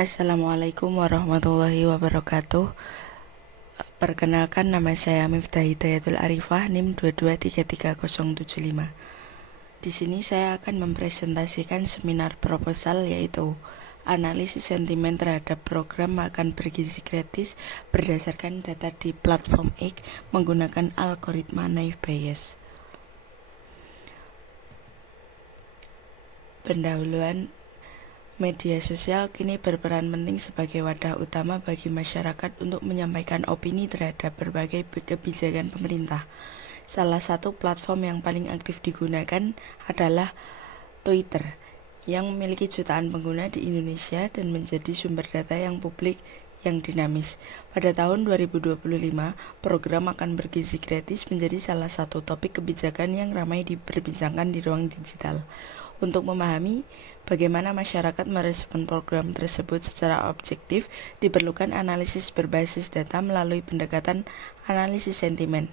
Assalamualaikum warahmatullahi wabarakatuh. Perkenalkan, nama saya Miftah Hidayatul Arifah, NIM 2233075. Di sini saya akan mempresentasikan seminar proposal, yaitu analisis sentimen terhadap program makan bergizi gratis berdasarkan data di platform X menggunakan algoritma naive Bayes. Pendahuluan. Media sosial kini berperan penting sebagai wadah utama bagi masyarakat untuk menyampaikan opini terhadap berbagai kebijakan pemerintah. Salah satu platform yang paling aktif digunakan adalah Twitter, yang memiliki jutaan pengguna di Indonesia dan menjadi sumber data yang publik yang dinamis. Pada tahun 2025, program makan bergizi gratis menjadi salah satu topik kebijakan yang ramai diperbincangkan di ruang digital. Untuk memahami bagaimana masyarakat merespon program tersebut secara objektif, diperlukan analisis berbasis data melalui pendekatan analisis sentimen.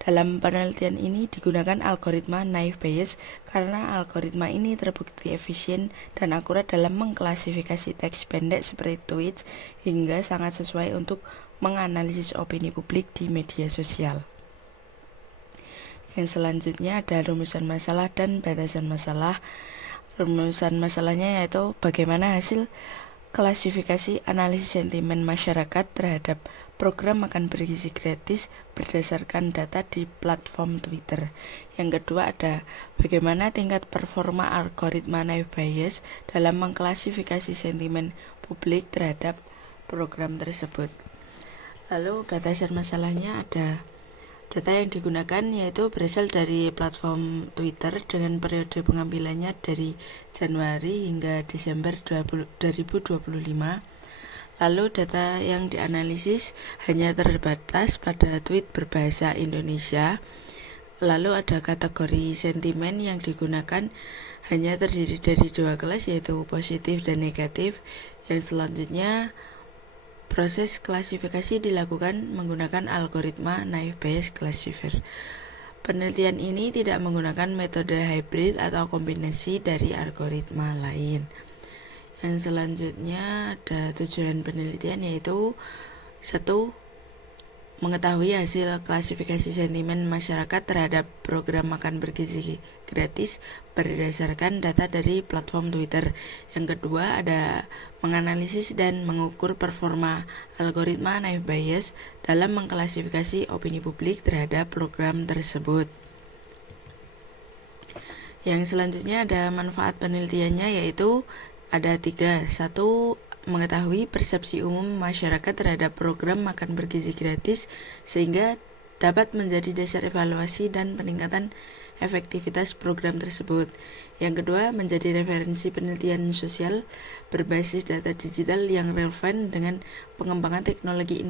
Dalam penelitian ini digunakan algoritma naive Bayes karena algoritma ini terbukti efisien dan akurat dalam mengklasifikasi teks pendek seperti tweets hingga sangat sesuai untuk menganalisis opini publik di media sosial. Yang selanjutnya ada rumusan masalah dan batasan masalah. Rumusan masalahnya yaitu bagaimana hasil klasifikasi analisis sentimen masyarakat terhadap program makan bergizi gratis berdasarkan data di platform Twitter. Yang kedua ada bagaimana tingkat performa algoritma naive Bayes dalam mengklasifikasi sentimen publik terhadap program tersebut. Lalu batasan masalahnya ada data yang digunakan yaitu berasal dari platform Twitter dengan periode pengambilannya dari Januari hingga Desember 2025. Lalu data yang dianalisis hanya terbatas pada tweet berbahasa Indonesia. Lalu ada kategori sentimen yang digunakan hanya terdiri dari 2 kelas, yaitu positif dan negatif. Yang selanjutnya proses klasifikasi dilakukan menggunakan algoritma naive Bayes classifier. Penelitian ini tidak menggunakan metode hybrid atau kombinasi dari algoritma lain. Yang selanjutnya ada tujuan penelitian yaitu 1. Mengetahui hasil klasifikasi sentimen masyarakat terhadap program makan bergizi gratis berdasarkan data dari platform Twitter. Yang kedua ada menganalisis dan mengukur performa algoritma naive Bayes dalam mengklasifikasi opini publik terhadap program tersebut. Yang selanjutnya ada manfaat penelitiannya yaitu ada 3. 1. Mengetahui persepsi umum masyarakat terhadap program makan bergizi gratis sehingga dapat menjadi dasar evaluasi dan peningkatan efektivitas program tersebut. Yang kedua, menjadi referensi penelitian sosial berbasis data digital yang relevan dengan pengembangan teknologi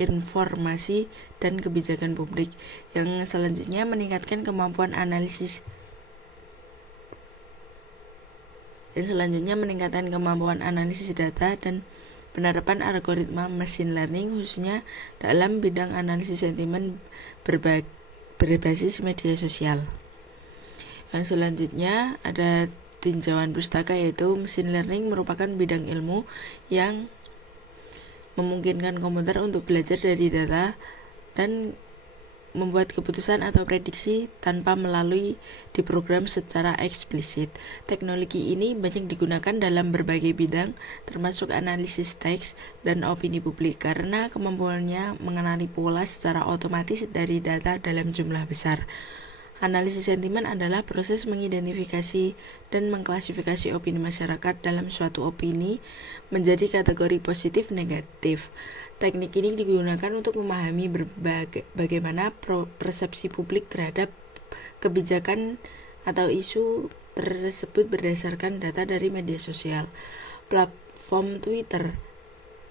informasi dan kebijakan publik. Yang selanjutnya, meningkatkan kemampuan analisis. Kemampuan analisis data dan penerapan algoritma machine learning khususnya dalam bidang analisis sentimen berbasis media sosial. Yang selanjutnya ada tinjauan pustaka, yaitu machine learning merupakan bidang ilmu yang memungkinkan komputer untuk belajar dari data dan membuat keputusan atau prediksi tanpa melalui diprogram secara eksplisit. Teknologi ini banyak digunakan dalam berbagai bidang, termasuk analisis teks dan opini publik, karena kemampuannya mengenali pola secara otomatis dari data dalam jumlah besar. Analisis sentimen adalah proses mengidentifikasi dan mengklasifikasi opini masyarakat dalam suatu opini menjadi kategori positif negatif. Teknik ini digunakan untuk memahami bagaimana persepsi publik terhadap kebijakan atau isu tersebut berdasarkan data dari media sosial. Platform Twitter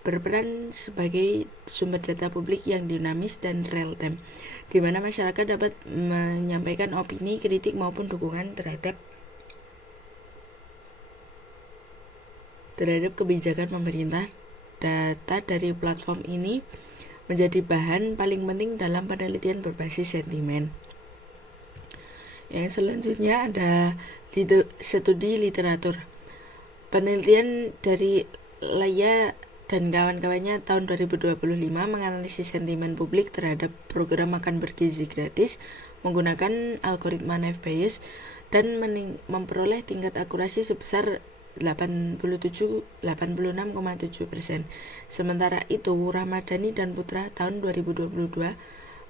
berperan sebagai sumber data publik yang dinamis dan real-time, di mana masyarakat dapat menyampaikan opini, kritik maupun dukungan terhadap kebijakan pemerintah. Data dari platform ini menjadi bahan paling penting dalam penelitian berbasis sentimen. Yang selanjutnya ada studi literatur. Penelitian dari Laya dan kawan-kawannya tahun 2025 menganalisis sentimen publik terhadap program makan bergizi gratis menggunakan algoritma naive Bayes dan memperoleh tingkat akurasi sebesar 86,7%. Sementara itu, Ramadhani dan Putra tahun 2022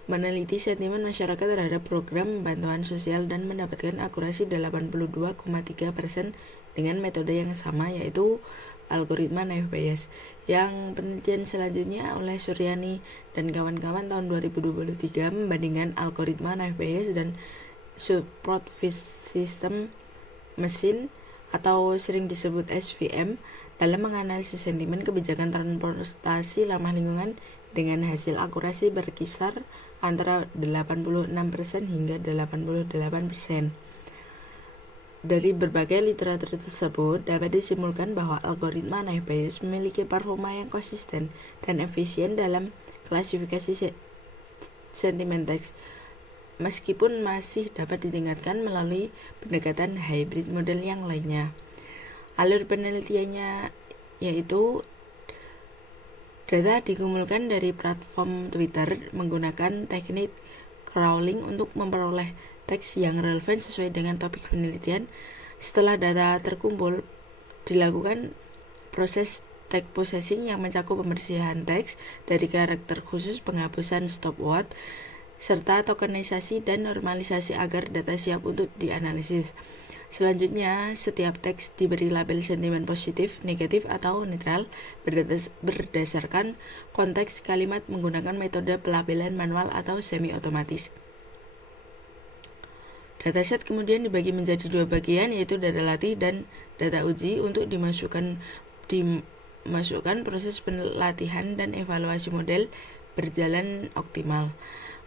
meneliti sentimen masyarakat terhadap program bantuan sosial dan mendapatkan akurasi 82,3% dengan metode yang sama, yaitu algoritma naive Bayes. Yang penelitian selanjutnya oleh Suryani dan kawan-kawan tahun 2023 membandingkan algoritma naive Bayes dan support system machine atau sering disebut SVM dalam menganalisis sentimen kebijakan transportasi ramah lingkungan dengan hasil akurasi berkisar antara 86% hingga 88%. Dari berbagai literatur tersebut dapat disimpulkan bahwa algoritma naive Bayes memiliki performa yang konsisten dan efisien dalam klasifikasi sentimen teks, meskipun masih dapat ditingkatkan melalui pendekatan hybrid model yang lainnya. Alur penelitiannya yaitu data dikumpulkan dari platform Twitter menggunakan teknik crawling untuk memperoleh teks yang relevan sesuai dengan topik penelitian. Setelah data terkumpul, dilakukan proses text processing yang mencakup pembersihan teks dari karakter khusus, penghapusan stopword, serta tokenisasi dan normalisasi agar data siap untuk dianalisis. Selanjutnya, setiap teks diberi label sentimen positif, negatif, atau netral berdasarkan konteks kalimat menggunakan metode pelabelan manual atau semi-otomatis. Dataset kemudian dibagi menjadi dua bagian, yaitu data latih dan data uji. Untuk dimasukkan proses pelatihan dan evaluasi model berjalan optimal.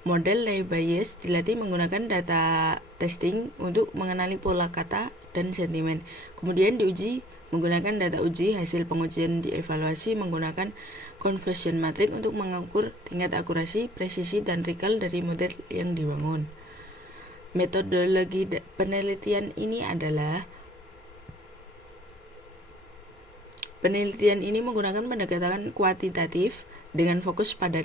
Model naive Bayes dilatih menggunakan data testing untuk mengenali pola kata dan sentimen. Kemudian diuji menggunakan data uji. Hasil pengujian dievaluasi menggunakan conversion matrix untuk mengukur tingkat akurasi, presisi, dan recall dari model yang dibangun. Metodologi penelitian ini menggunakan pendekatan kuantitatif dengan fokus pada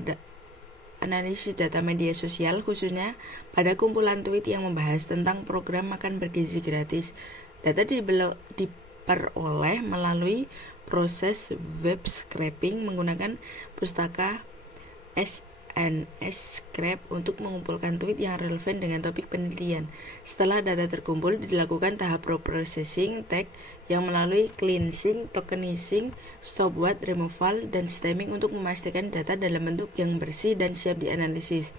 analisis data media sosial, khususnya pada kumpulan tweet yang membahas tentang program makan bergizi gratis. Data diperoleh melalui proses web scraping menggunakan pustaka SNS Scrap untuk mengumpulkan tweet yang relevan dengan topik penelitian. Setelah data terkumpul, dilakukan tahap processing tag yang melalui cleansing, tokenizing, stopword, removal, dan stemming untuk memastikan data dalam bentuk yang bersih dan siap dianalisis.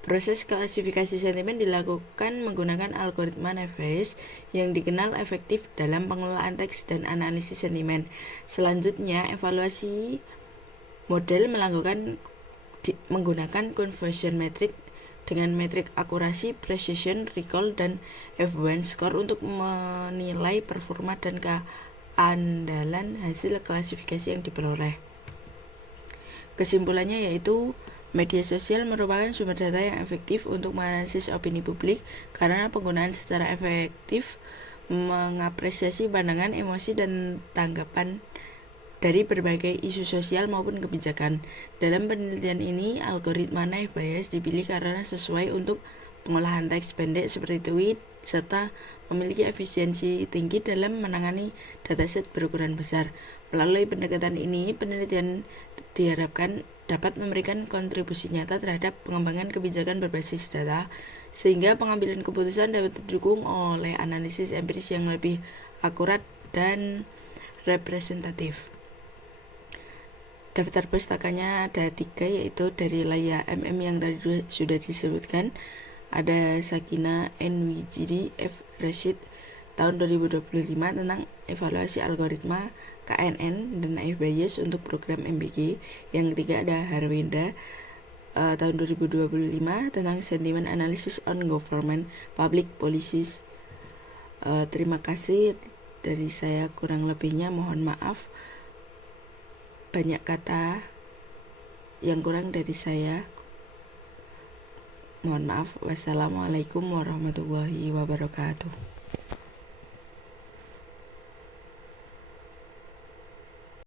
Proses klasifikasi sentimen dilakukan menggunakan algoritma naive Bayes yang dikenal efektif dalam pengelolaan teks dan analisis sentimen. Selanjutnya, evaluasi model menggunakan conversion metric dengan metrik akurasi, precision, recall, dan F1 score untuk menilai performa dan keandalan hasil klasifikasi yang diperoleh. Kesimpulannya yaitu media sosial merupakan sumber data yang efektif untuk menganalisis opini publik karena penggunaan secara efektif mengapresiasi pandangan, emosi, dan tanggapan dari berbagai isu sosial maupun kebijakan. Dalam penelitian ini, algoritma naive Bayes dipilih karena sesuai untuk pengolahan teks pendek seperti tweet, serta memiliki efisiensi tinggi dalam menangani dataset berukuran besar. Melalui pendekatan ini, penelitian diharapkan dapat memberikan kontribusi nyata terhadap pengembangan kebijakan berbasis data, sehingga pengambilan keputusan dapat didukung oleh analisis empiris yang lebih akurat dan representatif. Daftar pustakanya ada 3, yaitu dari Laya MM yang tadi sudah disebutkan, ada Sakina N.Wijidi F. Rashid tahun 2025 tentang evaluasi algoritma KNN dan naive Bayes untuk program MBG. Yang ketiga ada Harwinda tahun 2025 tentang sentiment analysis on government public policies. Terima kasih dari saya, kurang lebihnya mohon maaf. Banyak kata yang kurang dari saya, mohon maaf. Wassalamualaikum warahmatullahi wabarakatuh.